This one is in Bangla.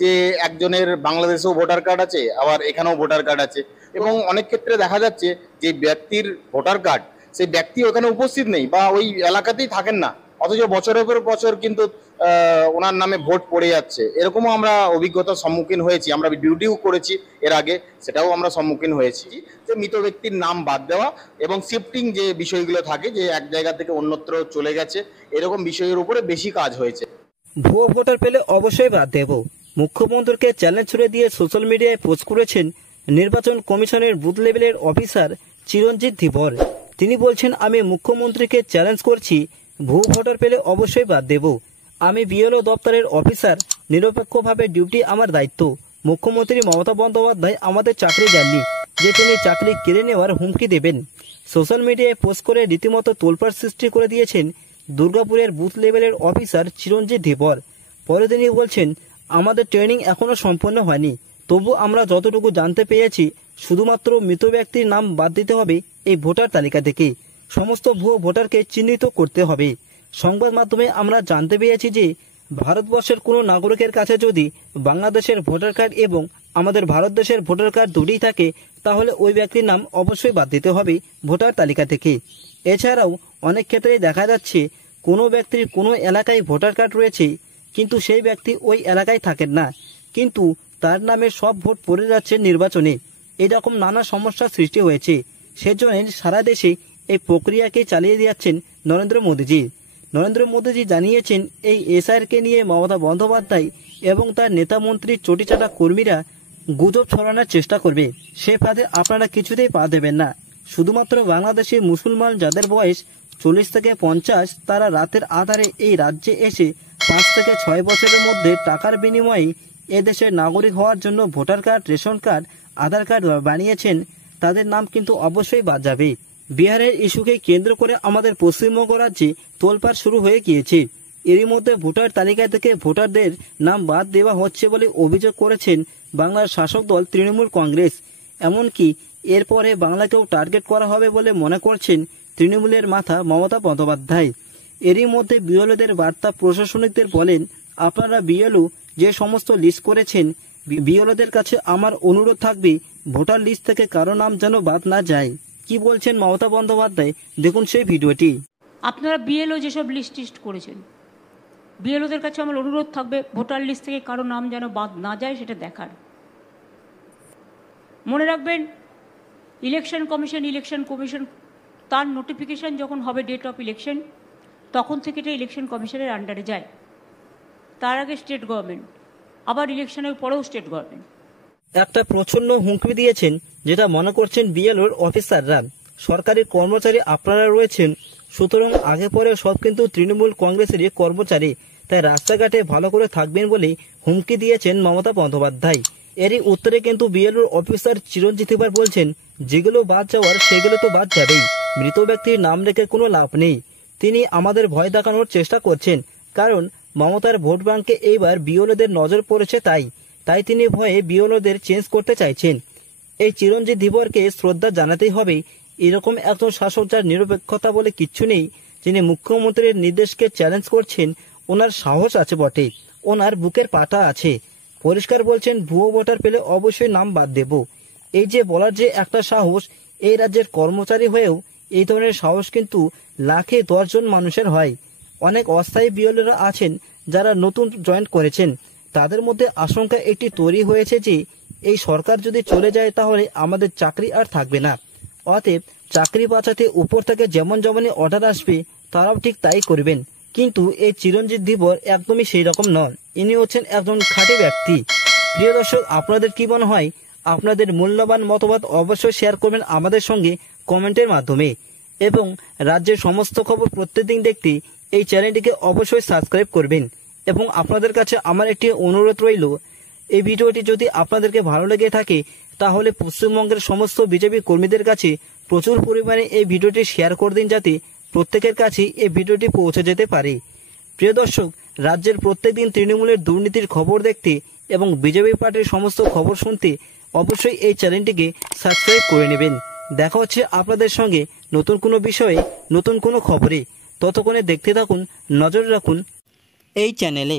যে একজনের বাংলাদেশেও ভোটার কার্ড আছে, আবার এখানেও ভোটার কার্ড আছে, এবং অনেক ক্ষেত্রে দেখা যাচ্ছে যে ব্যক্তির ভোটার কার্ড, সেই ব্যক্তি ওখানে উপস্থিত নেই বা ওই এলাকাতেই থাকেন না, অথচ বছরের পর বছর কিন্তু ওনার নামে ভোট পড়ে যাচ্ছে। এরকমও আমরা অভিজ্ঞতার সম্মুখীন হয়েছি, আমরা ডিউটিও করেছি এর আগে, সেটাও আমরা সম্মুখীন হয়েছি যে মৃত ব্যক্তির নাম বাদ দেওয়া এবং শিফটিং যে বিষয়গুলো থাকে, যে এক জায়গা থেকে অন্যত্র চলে গেছে, এরকম বিষয়ের উপরে বেশি কাজ হয়েছে। ভুয়ো ভোটার পেলে অবশ্যই বাদ দেব, মুখ্যমন্ত্রীকে চ্যালেঞ্জ ছুড়ে দিয়ে সোশ্যাল মিডিয়ায় পোস্ট করেছেন নির্বাচন কমিশনের বুথ লেভেলের অফিসার চিরঞ্জিত ধীবর। তিনি বলছেন, আমি মুখ্যমন্ত্রীকে চ্যালেঞ্জ করছি, ভুয়ো ভোটার পেলে অবশ্যই বাদ দেব। আমি বিএলও দপ্তরের অফিসার, নিরপেক্ষভাবে ডিউটি আমার দায়িত্ব। মুখ্যমন্ত্রী মমতা বন্দ্যোপাধ্যায় আমাদের চাকরি দেননি যে তিনি চাকরি কেড়ে নেওয়ার হুমকি দেবেন। সোশ্যাল মিডিয়ায় পোস্ট করে রীতিমতো তোলপাড় সৃষ্টি করে দিয়েছেন দুর্গাপুরের বুথ লেভেলের অফিসার চিরঞ্জিত ধীবর। পরে তিনি বলছেন, আমাদের ট্রেনিং এখনো সম্পন্ন হয়নি, তবু আমরা যতটুকু জানতে পেরেছি শুধুমাত্র মৃত ব্যক্তির নাম বাদ দিতে হবে এই ভোটার তালিকা থেকে, সমস্ত ভুয়ো ভোটারকে চিহ্নিত করতে হবে। সংবাদ মাধ্যমে আমরা জানতে পেরেছি যে ভারতবর্ষের কোনো নাগরিকের কাছে যদি বাংলাদেশের ভোটার কার্ড এবং আমাদের ভারত দেশের ভোটার কার্ড দুটিই থাকে, তাহলে ওই ব্যক্তির নাম অবশ্যই বাদ দিতে হবে ভোটার তালিকা থেকে। এছাড়াও অনেক ক্ষেত্রেই দেখা যাচ্ছে কোনো ব্যক্তির কোনো এলাকায় ভোটার কার্ড রয়েছে, কিন্তু সেই ব্যক্তি ওই এলাকায় থাকেন না, কিন্তু তার নামে সব ভোট পড়ে যাচ্ছে নির্বাচনে। এরকম নানা সমস্যার সৃষ্টি হয়েছে। সেজন্য সারা দেশে এই প্রক্রিয়াকে চালিয়ে যাচ্ছেন নরেন্দ্র মোদীজি। নরেন্দ্র মোদীজি জানিয়েছেন, এই এসআইআরকে নিয়ে মমতা বন্দ্যোপাধ্যায় এবং তার নেতা মন্ত্রী চটিচাটা কর্মীরা গুজব ছড়ানোর চেষ্টা করবে, সে ফাঁদে আপনারা কিছুতেই পা দেবেন না। শুধুমাত্র বাংলাদেশের মুসলমান যাদের বয়স 40 থেকে 50, তারা রাতের আধারে এই রাজ্যে এসে 5 থেকে 6 বছরের মধ্যে টাকার বিনিময়ে এদেশের নাগরিক হওয়ার জন্য ভোটার কার্ড, রেশন কার্ড, আধার কার্ড বানিয়েছেন, তাদের নাম কিন্তু অবশ্যই বাদ যাবে। বিহারের ইস্যুকে কেন্দ্র করে আমাদের পশ্চিমবঙ্গ রাজ্যে তোলপাড় শুরু হয়ে গিয়েছে। এরই মধ্যে ভোটার তালিকা থেকে ভোটারদের নাম বাদ দেওয়া হচ্ছে বলে অভিযোগ করেছেন বাংলার শাসক দল তৃণমূল কংগ্রেস। এমনকি এরপরে বাংলাকেও টার্গেট করা হবে বলে মনে করছেন তৃণমূলের মাথা মমতা বন্দ্যোপাধ্যায়। এরই মধ্যে বিএলওদের বার্তা প্রশাসনিকদের বলেন, আপনারা বিএলও যে সমস্ত লিস্ট করেছেন, বিএলওদের কাছে আমার অনুরোধ থাকবে ভোটার লিস্ট থেকে কারো নাম যেন বাদ না যায়। কি বলছেন মমতা বন্দ্যোপাধ্যায়, দেখুন সেই ভিডিওটি। আপনারা বিএলও যেসব লিস্ট টিস্ট করেছেন, বিএলওদের কাছে আমার অনুরোধ থাকবে ভোটার লিস্ট থেকে কারো নাম যেন বাদ না যায় সেটা দেখার। মনে রাখবেন, ইলেকশন কমিশন তার নোটিফিকেশন যখন হবে ডেট অফ ইলেকশন, তখন থেকে এটা ইলেকশন কমিশনের আন্ডারে যায়। তার আগে স্টেট গভর্নমেন্ট, আবার ইলেকশনের পরেও স্টেট গভর্নমেন্ট। একটা প্রচন্ড হুমকি দিয়েছেন, যেটা মনে করছেন বিএলওর অফিসাররা। সরকারি কর্মচারী আপনারা রয়েছেন, সুতরাং আগে পরে সব কিন্তু তৃণমূল কংগ্রেসেরই কর্মচারী, তাই রাস্তাঘাটে ভালো করে থাকবেন বলে হুমকি দিয়েছেন মমতা বন্দ্যোপাধ্যায়। এরই উত্তরে কিন্তু বিএলওর অফিসার চিরঞ্জিত ধীবর বলছেন, যেগুলো বাদ যাওয়ার সেগুলো তো বাদ যাবেই, মৃত ব্যক্তির নাম রেখে কোনো লাভ নেই। তিনি আমাদের ভয় দেখানোর চেষ্টা করছেন, কারণ মমতার ভোট ব্যাংকে এইবার বিএলওদের নজর পড়েছে, তাই তিনি ভয়ে বিএলওদের চেঞ্জ করতে চাইছেন। এই চিরঞ্জিত ধীবরকে শ্রদ্ধা জানাতেই হবে। এরকম একজন শাসক যার নিরপেক্ষতা বলে কিচ্ছু নেই, যিনি মুখ্যমন্ত্রীর নির্দেশকে চ্যালেঞ্জ করছেন, ওনার সাহস আছে বটে, ওনার বুকের পাটা আছে। পরিষ্কার বলছেন, ভুয়ো ভোটার পেলে অবশ্যই নাম বাদ দেব। এই যে বলার যে একটা সাহস, এই রাজ্যের কর্মচারী হয়েও এই ধরনের সাহস কিন্তু লাখে 10 জন মানুষের হয়। অনেক অস্থায়ী বিএলওরা আছেন যারা নতুন জয়েন করেছেন, তাদের মধ্যে আশঙ্কা একটি তৈরি হয়েছে যে এই সরকার যদি চলে যায় তাহলে আমাদের চাকরি আর থাকবে না। অতএব চাকরি বাঁচাতে উপর থেকে যেমনই অর্ডার আসবে তারাও ঠিক তাই করবেন। কিন্তু এই চিরঞ্জিত ধীবর একদমই সেই রকম নন, ইনি হচ্ছেন একজন খাঁটি ব্যক্তি। প্রিয় দর্শক, আপনাদের কি মনে হয়? আপনাদের মূল্যবান মতামত অবশ্যই শেয়ার করবেন আমাদের সঙ্গে কমেন্টের মাধ্যমে, এবং রাজ্যের সমস্ত খবর প্রত্যেকদিন দেখতে এই চ্যানেলটিকে অবশ্যই সাবস্ক্রাইব করবেন। এবং আপনাদের কাছে আমার একটি অনুরোধ রইল, এই ভিডিওটি যদি আপনাদেরকে ভালো লেগে থাকে তাহলে পশ্চিমবঙ্গের সমস্ত বিজেপি কর্মীদের কাছে প্রচুর পরিমাণে এই ভিডিওটি শেয়ার করে দিন, যাতে প্রত্যেকের কাছে এই ভিডিওটি পৌঁছে যেতে পারে। প্রিয় দর্শক, রাজ্যের প্রত্যেকদিন তৃণমূলের দুর্নীতির খবর দেখতে এবং বিজেপি পার্টির সমস্ত খবর শুনতে অবশ্যই এই চ্যানেলটিকে সাবস্ক্রাইব করে নেবেন। দেখা হচ্ছে আপনাদের সঙ্গে নতুন কোনো বিষয়ে, নতুন কোনো খবরে। ততক্ষণে দেখতে থাকুন, নজর রাখুন এই চ্যানেলে।